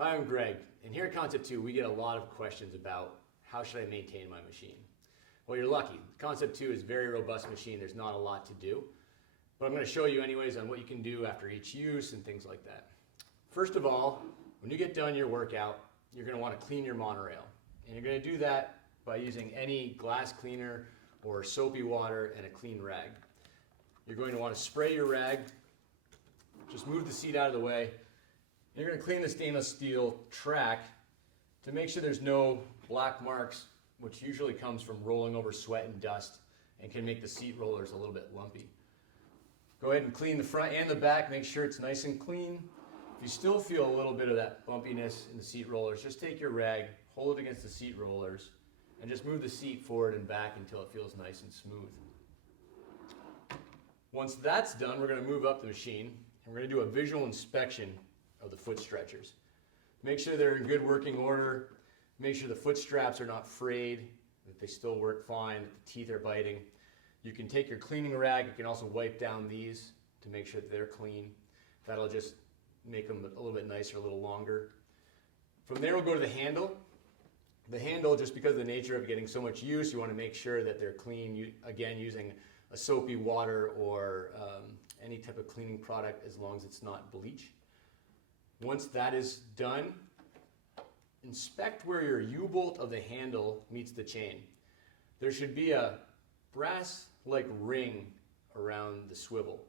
Hi, I'm Greg, and here at Concept2 we get a lot of questions about how should I maintain my machine. Well, you're lucky. Concept2 is a very robust machine. There's not a lot to do, but I'm going to show you anyways on what you can do after each use and things like that. First of all, when you get done your workout, you're going to want to clean your monorail, and you're going to do that by using any glass cleaner or soapy water and a clean rag. You're going to want to spray your rag, just move the seat out of the way. You're going to clean the stainless steel track to make sure there's no black marks, which usually comes from rolling over sweat and dust and can make the seat rollers a little bit lumpy. Go ahead and clean the front and the back, make sure it's nice and clean. If you still feel a little bit of that bumpiness in the seat rollers, just take your rag, hold it against the seat rollers, and just move the seat forward and back until it feels nice and smooth. Once that's done, we're going to move up the machine and we're going to do a visual inspection of the foot stretchers. Make sure they're in good working order. Make sure the foot straps are not frayed, that they still work fine, that the teeth are biting. You can take your cleaning rag, you can also wipe down these to make sure that they're clean. That'll just make them a little bit nicer, a little longer. From there we'll go to the handle. The handle, just because of the nature of getting so much use, you want to make sure that they're clean, again using a soapy water or any type of cleaning product as long as it's not bleach. Once that is done, inspect where your U-bolt of the handle meets the chain. There should be a brass-like ring around the swivel.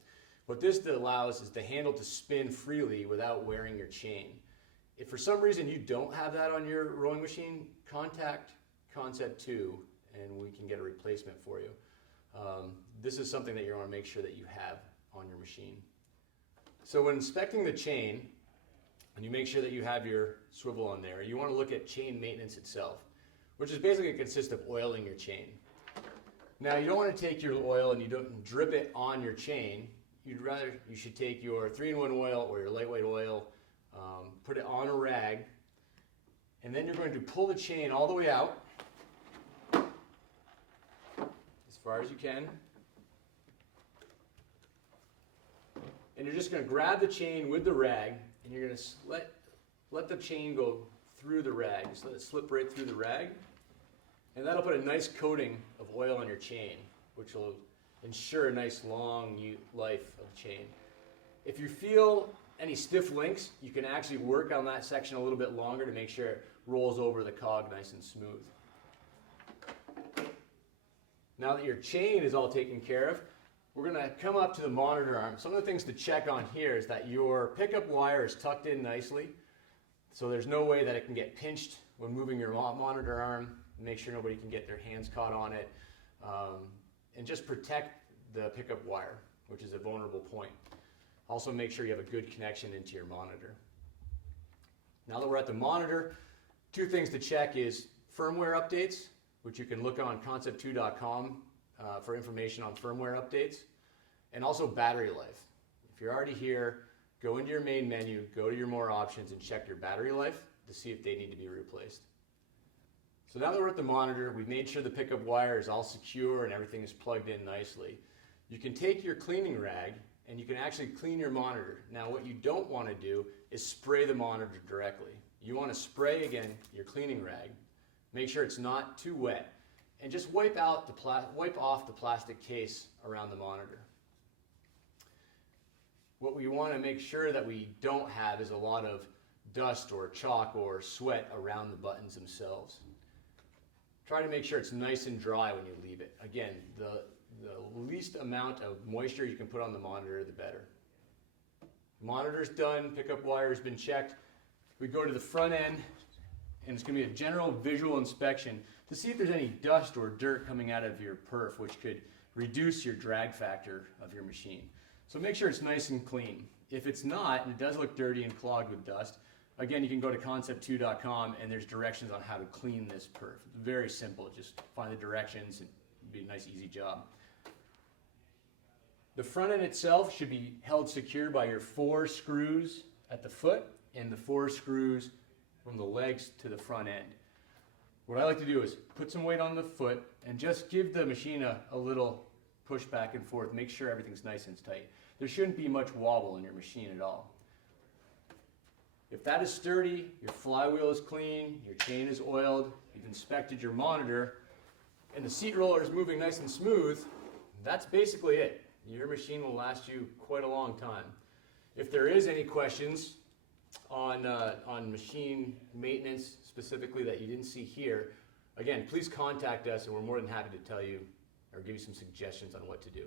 What this allows is the handle to spin freely without wearing your chain. If for some reason you don't have that on your rowing machine, contact Concept2 and we can get a replacement for you. This is something that you want to make sure that you have on your machine. So when inspecting the chain, and you make sure that you have your swivel on there, you want to look at chain maintenance itself, which is basically consists of oiling your chain. Now you don't want to take your oil and you don't drip it on your chain. You should take your 3-in-1 oil or your lightweight oil, put it on a rag, and then you're going to pull the chain all the way out as far as you can. And you're just going to grab the chain with the rag and you're going to let the chain go through the rag. Just let it slip right through the rag. And that'll put a nice coating of oil on your chain, which will ensure a nice long life of the chain. If you feel any stiff links, you can actually work on that section a little bit longer to make sure it rolls over the cog nice and smooth. Now that your chain is all taken care of, we're going to come up to the monitor arm. Some of the things to check on here is that your pickup wire is tucked in nicely, so there's no way that it can get pinched when moving your monitor arm. Make sure nobody can get their hands caught on it, and just protect the pickup wire, which is a vulnerable point. Also make sure you have a good connection into your monitor. Now that we're at the monitor, two things to check is firmware updates, which you can look on Concept2.com for information on firmware updates, and also battery life. If you're already here, go into your main menu, go to your more options and check your battery life to see if they need to be replaced. So now that we're at the monitor, we've made sure the pickup wire is all secure and everything is plugged in nicely. You can take your cleaning rag and you can actually clean your monitor. Now what you don't want to do is spray the monitor directly. You want to spray, again, your cleaning rag, make sure it's not too wet, and just wipe off the plastic case around the monitor. What we want to make sure that we don't have is a lot of dust or chalk or sweat around the buttons themselves. Try to make sure it's nice and dry when you leave it. Again, the least amount of moisture you can put on the monitor, the better. Monitor's done, pickup wire has been checked. We go to the front end, and it's going to be a general visual inspection to see if there's any dust or dirt coming out of your perf, which could reduce your drag factor of your machine. So make sure it's nice and clean. If it's not, and it does look dirty and clogged with dust, again, you can go to Concept2.com and there's directions on how to clean this perf. It's very simple. Just find the directions and it'll be a nice, easy job. The front end itself should be held secure by your 4 screws at the foot and the 4 screws from the legs to the front end. What I like to do is put some weight on the foot and just give the machine a little push back and forth, make sure everything's nice and tight. There shouldn't be much wobble in your machine at all. If that is sturdy, your flywheel is clean, your chain is oiled, you've inspected your monitor, and the seat roller is moving nice and smooth, that's basically it. Your machine will last you quite a long time. If there is any questions on machine maintenance specifically that you didn't see here, again, please contact us and we're more than happy to tell you or give you some suggestions on what to do.